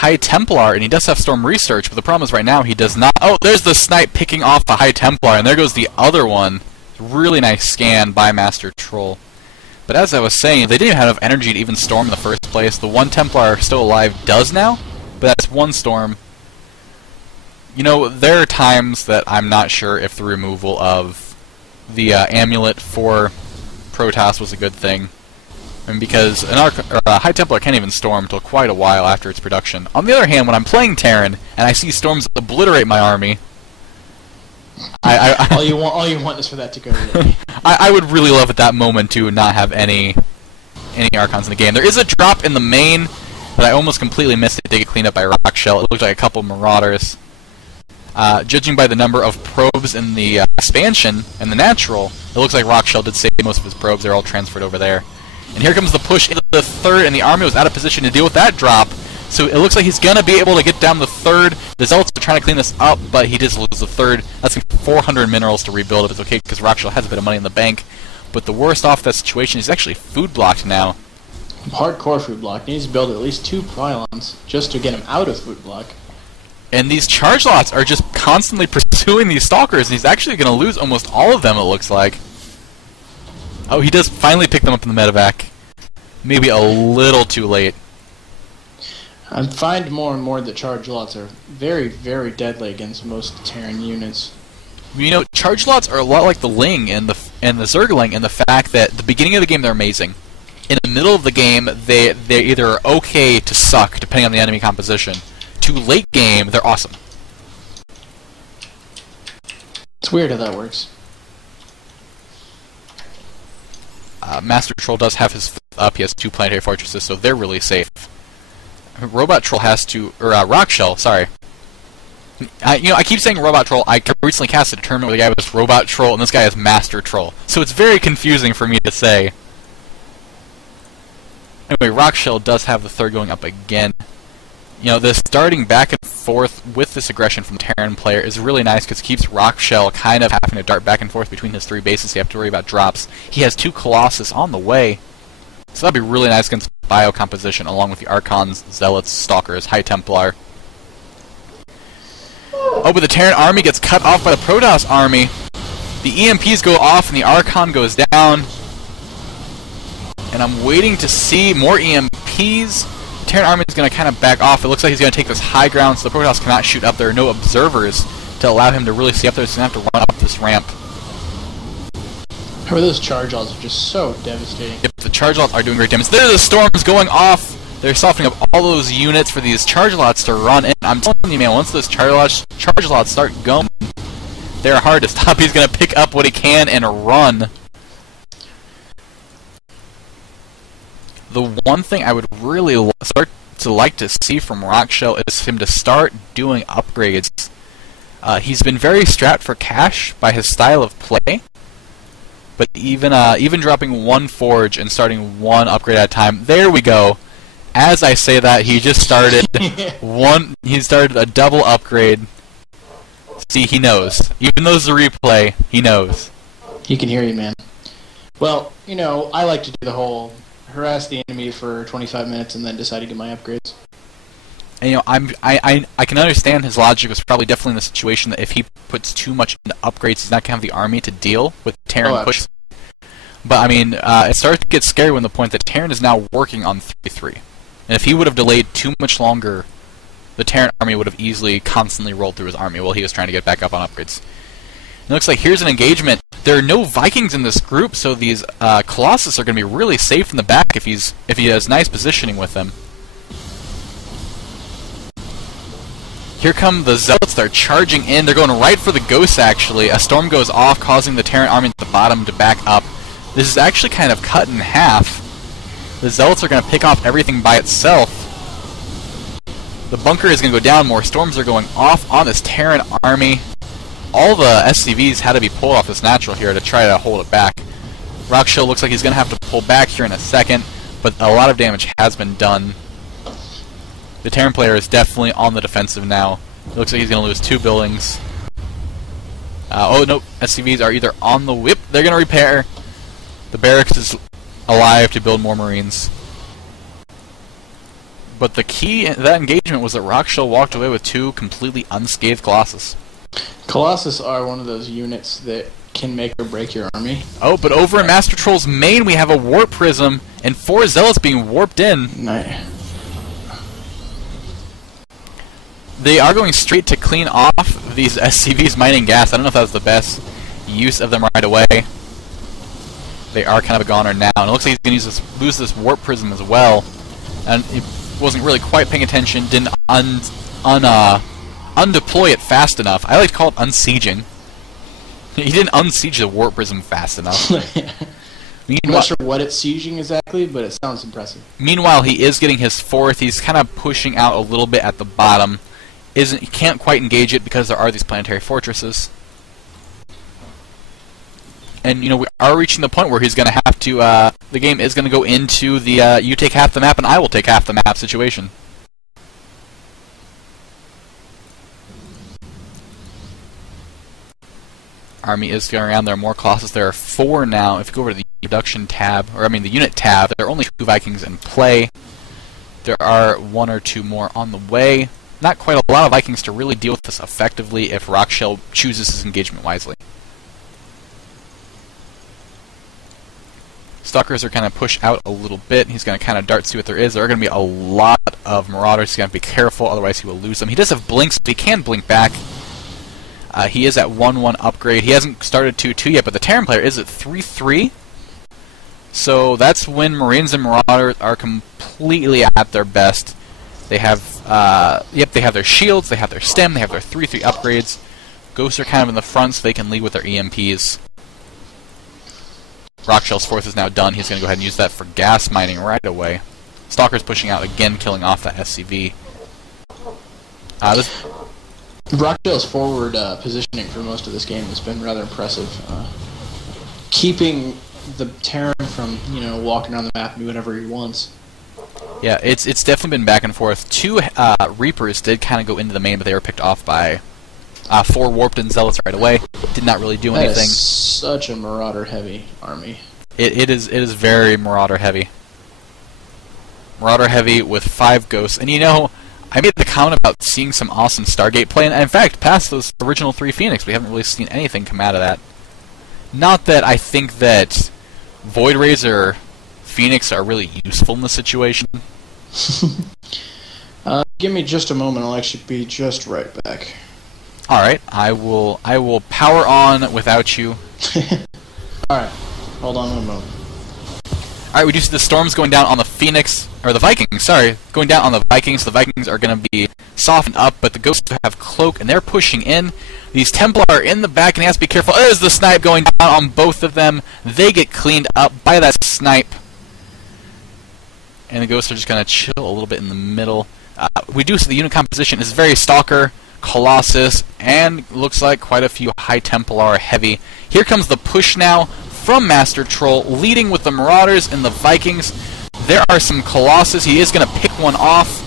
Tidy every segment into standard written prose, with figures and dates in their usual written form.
High Templar, and he does have Storm Research, but the problem is right now he does not. Oh, there's the snipe picking off the High Templar, and there goes the other one. Really nice scan by MasterTroll. But as I was saying, they didn't have enough energy to even storm in the first place. The one Templar still alive does now, but that's one storm. You know, there are times that I'm not sure if the removal of the amulet for Protoss was a good thing. I mean, because a High Templar can't even storm until quite a while after its production. On the other hand, when I'm playing Terran and I see storms obliterate my army, all you want is for that to go away. I would really love at that moment to not have any Archons in the game. There is a drop in the main, but I almost completely missed it. They get cleaned up by Rockshell. It looked like a couple Marauders. Judging by the number of probes in the expansion and the natural, it looks like Rockshell did save most of his probes. They're all transferred over there. And here comes the push into the third, and the army was out of position to deal with that drop. So it looks like he's going to be able to get down the third. The Zealots are trying to clean this up, but he does lose the third. That's 400 minerals to rebuild if it's okay, because Rockshell has a bit of money in the bank. But the worst off that situation is actually food blocked now. Hardcore food block. Needs to build at least 2 pylons just to get him out of food block. And these charge lots are just constantly pursuing these stalkers, and he's actually going to lose almost all of them, it looks like. Oh, he does finally pick them up in the medevac. Maybe a little too late. I find more and more that charge lots are very, very deadly against most Terran units. You know, charge lots are a lot like the Ling and the Zergling in the fact that at the beginning of the game they're amazing. In the middle of the game, they're either okay to suck, depending on the enemy composition. To late game, they're awesome. It's weird how that works. MasterTroll does have his up. He has 2 planetary fortresses, so they're really safe. Robot Troll has to, or Rockshell, sorry. You know, I keep saying Robot Troll. I recently cast a tournament where the guy was Robot Troll and this guy is MasterTroll. So it's very confusing for me to say. Anyway, Rockshell does have the third going up again. You know, this starting back and forth with this aggression from the Terran player is really nice because it keeps Rockshell kind of having to dart back and forth between his 3 bases. So you have to worry about drops. He has 2 Colossus on the way. So that'd be really nice against biocomposition along with the Archons, Zealots, Stalkers, High Templar. Oh, but the Terran army gets cut off by the Protoss army. The EMPs go off and the Archon goes down. And I'm waiting to see more EMPs. The Terran army is going to kind of back off. It looks like he's going to take this high ground so the Protoss cannot shoot up. There are no observers to allow him to really see up there. So he's going to have to run up this ramp. However, those charge lots are just so devastating. Yep, the charge lots are doing great damage. There are the storms going off. They're softening up all those units for these charge lots to run in. I'm telling you, man, once those charge lots start going, they're hard to stop. He's going to pick up what he can and run. The one thing I would really start to like to see from Rockshell is him to start doing upgrades. He's been very strapped for cash by his style of play. But even dropping 1 forge and starting 1 upgrade at a time, there we go. As I say that, he just started he started a double upgrade. See, he knows. Even though it's a replay, he knows. He can hear you, man. Well, you know, I like to do the whole harass the enemy for 25 minutes and then decide to get my upgrades. And, you know, I can understand his logic was probably definitely in the situation that if he puts too much into upgrades, he's not going to have the army to deal with Terran push. But, I mean, it starts to get scary when the point that Terran is now working on 3-3. And if he would have delayed too much longer, the Terran army would have easily constantly rolled through his army while he was trying to get back up on upgrades. It looks like here's an engagement. There are no Vikings in this group, so these Colossus are going to be really safe in the back if he has nice positioning with them. Here come the Zealots. They're charging in. They're going right for the Ghosts, actually. A storm goes off, causing the Terran army at the bottom to back up. This is actually kind of cut in half. The Zealots are going to pick off everything by itself. The bunker is going to go down. More storms are going off on this Terran army. All the SCVs had to be pulled off this natural here to try to hold it back. Rockshell looks like he's going to have to pull back here in a second, but a lot of damage has been done. The Terran player is definitely on the defensive now. It looks like he's going to lose 2 buildings. Oh, no. SCVs are either on the whip. They're going to repair. The barracks is alive to build more Marines. But the key in that engagement was that Rockshell walked away with 2 completely unscathed Colossus. Colossus are one of those units that can make or break your army. Oh, but over in MasterTroll's main, we have a Warp Prism and 4 Zealots being warped in. Nice. They are going straight to clean off these SCVs mining gas. I don't know if that was the best use of them right away. They are kind of a goner now, and it looks like he's going to lose this Warp Prism as well. And he wasn't really quite paying attention, didn't undeploy it fast enough. I like to call it unsieging. He didn't unsiege the Warp Prism fast enough. I'm not sure what it's sieging exactly, but it sounds impressive. Meanwhile, he is getting his 4th. He's kind of pushing out a little bit at the bottom. He can't quite engage it because there are these planetary fortresses. And, we are reaching the point where he's going to have to, the game is going to go into the, you take half the map and I will take half the map situation. Army is going around. There are more Colossus. There are 4 now. If you go over to the production tab, or the unit tab, there are only 2 Vikings in play. There are 1 or 2 more on the way. Not quite a lot of Vikings to really deal with this effectively if Rockshell chooses his engagement wisely. Stalkers are kind of pushed out a little bit. He's going to kind of dart, see what there is. There are going to be a lot of Marauders. He's going to be careful, otherwise he will lose them. He does have blinks, but he can blink back. He is at 1-1 upgrade. He hasn't started 2-2 yet, but the Terran player is at 3-3. So that's when Marines and Marauders are completely at their best. They have, they have their shields, they have their stem, they have their 3-3 upgrades. Ghosts are kind of in the front so they can lead with their EMPs. Rockshell's 4th is now done. He's going to go ahead and use that for gas mining right away. Stalker's pushing out again, killing off that SCV. Rockshell's forward positioning for most of this game has been rather impressive. Keeping the Terran from, walking around the map and doing whatever he wants. Yeah, it's definitely been back and forth. 2 Reapers did kind of go into the main, but they were picked off by 4 Warped in Zealots right away. Did not really do anything. That is such a Marauder-heavy army. It is very Marauder-heavy. Marauder-heavy with 5 Ghosts. And I made the comment about seeing some awesome Stargate play, and in fact, past those original 3 Phoenix, we haven't really seen anything come out of that. Not that I think that Void Rays or Phoenix are really useful in this situation. Give me just a moment. I'll actually be just right back. All right, I will power on without you. All right, hold on one moment. All right, we do see the storms going down on the Phoenix, or the Vikings. Sorry, going down on the Vikings. The Vikings are going to be softened up, but the Ghosts have cloak and they're pushing in. These Templar are in the back, and he has to be careful. There's the snipe going down on both of them. They get cleaned up by that snipe. And the Ghosts are just going to chill a little bit in the middle. We do see the unit composition is very Stalker, Colossus, and looks like quite a few High Templar heavy. Here comes the push now from MasterTroll, leading with the Marauders and the Vikings. There are some Colossus. He is going to pick one off.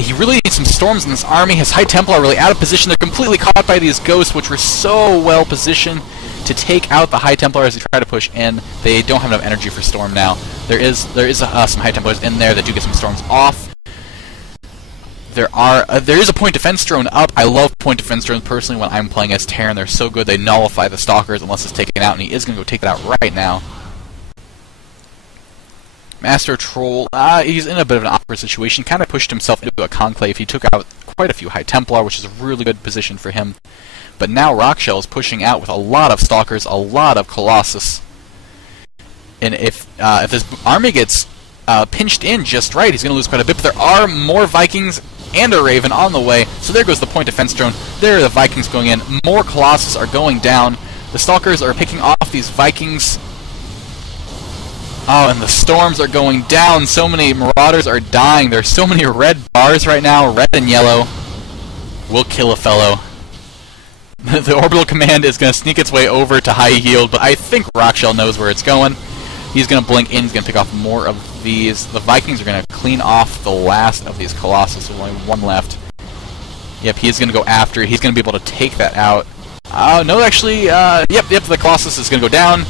He really needs some storms in this army. His High Templar are really out of position. They're completely caught by these Ghosts, which were so well positioned to take out the High Templar as they try to push in. They don't have enough energy for storm now. There is some High Templars in there that do get some storms off. There is a point defense drone up. I love point defense drones personally when I'm playing as Terran. They're so good. They nullify the Stalkers unless it's taken out, and he is going to go take it out right now. MasterTroll, he's in a bit of an awkward situation. Kind of pushed himself into a conclave. He took out quite a few High Templar, which is a really good position for him. But now Rockshell is pushing out with a lot of Stalkers, a lot of Colossus. And if this army gets pinched in just right, he's going to lose quite a bit. But there are more Vikings and a Raven on the way. So there goes the point defense drone. There are the Vikings going in. More Colossus are going down. The Stalkers are picking off these Vikings. Oh, and the storms are going down. So many Marauders are dying. There's so many red bars right now, red and yellow. We'll kill a fellow. The orbital command is going to sneak its way over to high yield, but I think Rockshell knows where it's going. He's going to blink in. He's going to pick off more of these. The Vikings are going to clean off the last of these Colossus. There's only one left. Yep, he's going to go after it. He's going to be able to take that out. No, actually, yep, the Colossus is going to go down.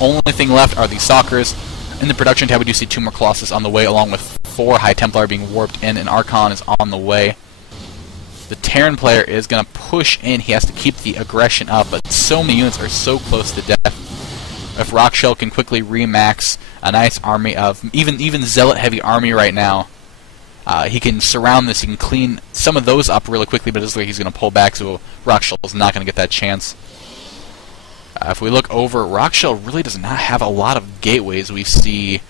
Only thing left are the Stalkers. In the production tab, we do see 2 more Colossus on the way, along with 4 High Templar being warped in, and Archon is on the way. The Terran player is going to push in. He has to keep the aggression up, but so many units are so close to death. If Rockshell can quickly remax a nice army of even Zealot heavy army right now, he can surround this. He can clean some of those up really quickly, but it looks like he's going to pull back, so Rockshell is not going to get that chance. If we look over, Rockshell really does not have a lot of gateways. We see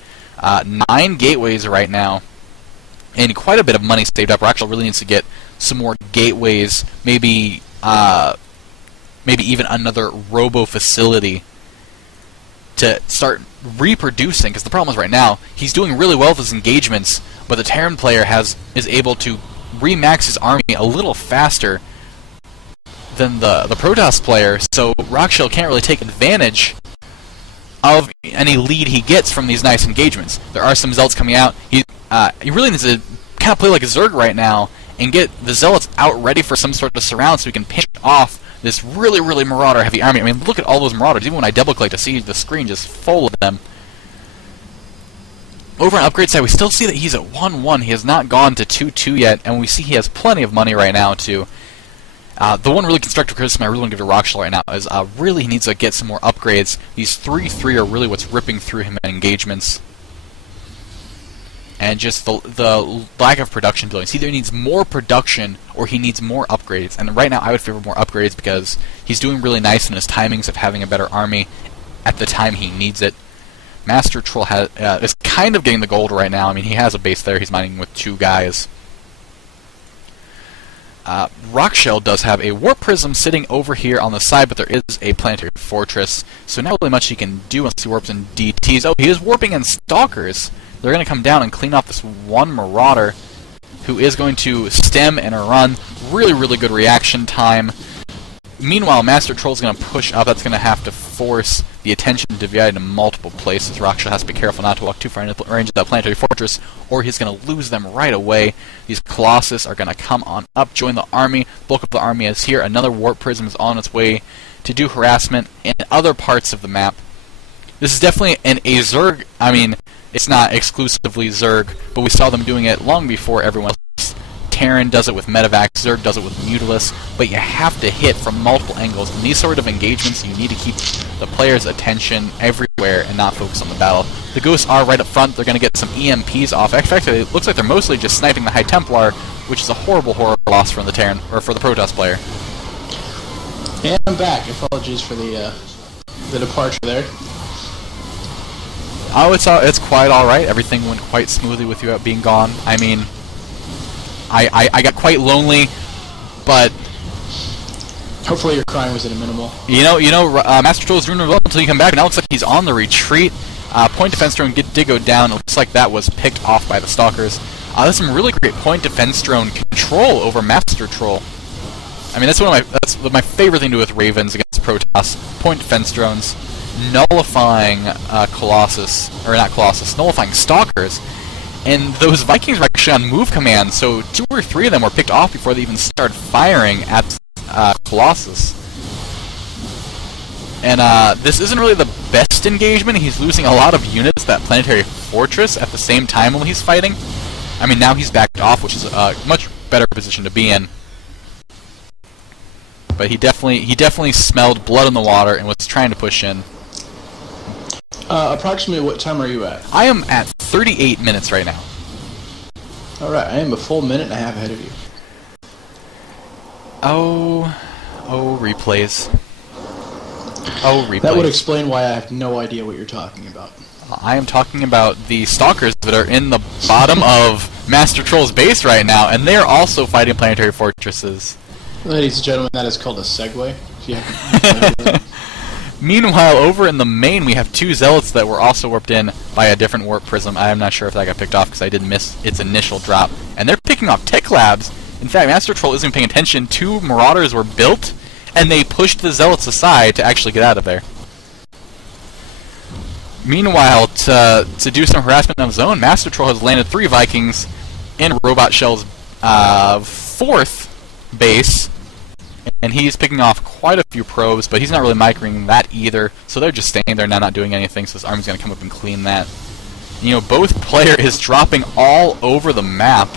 9 gateways right now, and quite a bit of money saved up. Rockshell really needs to get some more gateways, maybe even another robo facility to start reproducing, because the problem is right now he's doing really well with his engagements, but the Terran player is able to remax his army a little faster than the Protoss player, so Rockshell can't really take advantage of any lead he gets from these nice engagements. There are some Zealots coming out. He really needs to kind of play like a Zerg right now and get the Zealots out ready for some sort of surround so he can pinch off this really, really Marauder-heavy army. I mean, look at all those Marauders. Even when I double-click to see the screen just full of them. Over on upgrade side, we still see that he's at 1-1. He has not gone to 2-2 yet, and we see he has plenty of money right now, too. The one really constructive criticism I really want to give to Rockshell right now is really he needs to get some more upgrades. These 3-3 are really what's ripping through him in engagements. And just the lack of production buildings. He either needs more production or he needs more upgrades. And right now I would favor more upgrades because he's doing really nice in his timings of having a better army at the time he needs it. MasterTroll is kind of getting the gold right now. I mean, he has a base there. He's mining with 2 guys. Rockshell does have a Warp Prism sitting over here on the side, but there is a Planetary Fortress, so not really much he can do unless he warps in DTs. Oh, he is warping in Stalkers. They're going to come down and clean off this one Marauder, who is going to stem and run. Really, really good reaction time. Meanwhile, MasterTroll is going to push up. That's going to have to force the attention to divide into multiple places. Rockshell has to be careful not to walk too far into the range of that Planetary Fortress, or he's going to lose them right away. These Colossus are going to come on up, join the army. Bulk of the army is here. Another Warp Prism is on its way to do harassment in other parts of the map. This is definitely a Zerg. I mean, it's not exclusively Zerg, but we saw them doing it long before everyone else. Terran does it with Medivac, Zerg does it with Mutalisk, but you have to hit from multiple angles. In these sort of engagements, you need to keep the player's attention everywhere and not focus on the battle. The Ghosts are right up front. They're going to get some EMPs off. In fact, it looks like they're mostly just sniping the High Templar, which is a horrible, horrible loss from the Terran, or for the Protoss player. And I'm back. Apologies for the departure there. Oh, it's quite alright. Everything went quite smoothly with you being gone. I mean, I got quite lonely, but hopefully your crying was at a minimal. MasterTroll is doing well until you come back. Now it looks like he's on the retreat. Point defense drone did go down. It looks like that was picked off by the Stalkers. That's some really great point defense drone control over MasterTroll. I mean, that's my favorite thing to do with Ravens against Protoss. Point defense drones, nullifying nullifying Stalkers. And those Vikings were actually on move command, so 2 or 3 of them were picked off before they even started firing at Colossus. And this isn't really the best engagement. He's losing a lot of units, that Planetary Fortress, at the same time while he's fighting. I mean, now he's backed off, which is a much better position to be in. But he definitely smelled blood in the water and was trying to push in. Approximately what time are you at? I am at 38 minutes right now. Alright, I am a full minute and a half ahead of you. Oh, replays. Oh, replays. That would explain why I have no idea what you're talking about. I am talking about the Stalkers that are in the bottom of MasterTroll's base right now, and they are also fighting Planetary Fortresses. Ladies and gentlemen, that is called a segue. If you haven't Meanwhile, over in the main, we have 2 Zealots that were also warped in by a different Warp Prism. I am not sure if that got picked off because I did miss its initial drop. And they're picking off Tech Labs. In fact, MasterTroll isn't paying attention. 2 Marauders were built, and they pushed the Zealots aside to actually get out of there. Meanwhile, to do some harassment of his own, MasterTroll has landed 3 Vikings in Robot Shell's 4th base. And he's picking off quite a few probes, but he's not really microing that either. So they're just staying there now, not doing anything, so his army's going to come up and clean that. You know, both player is dropping all over the map.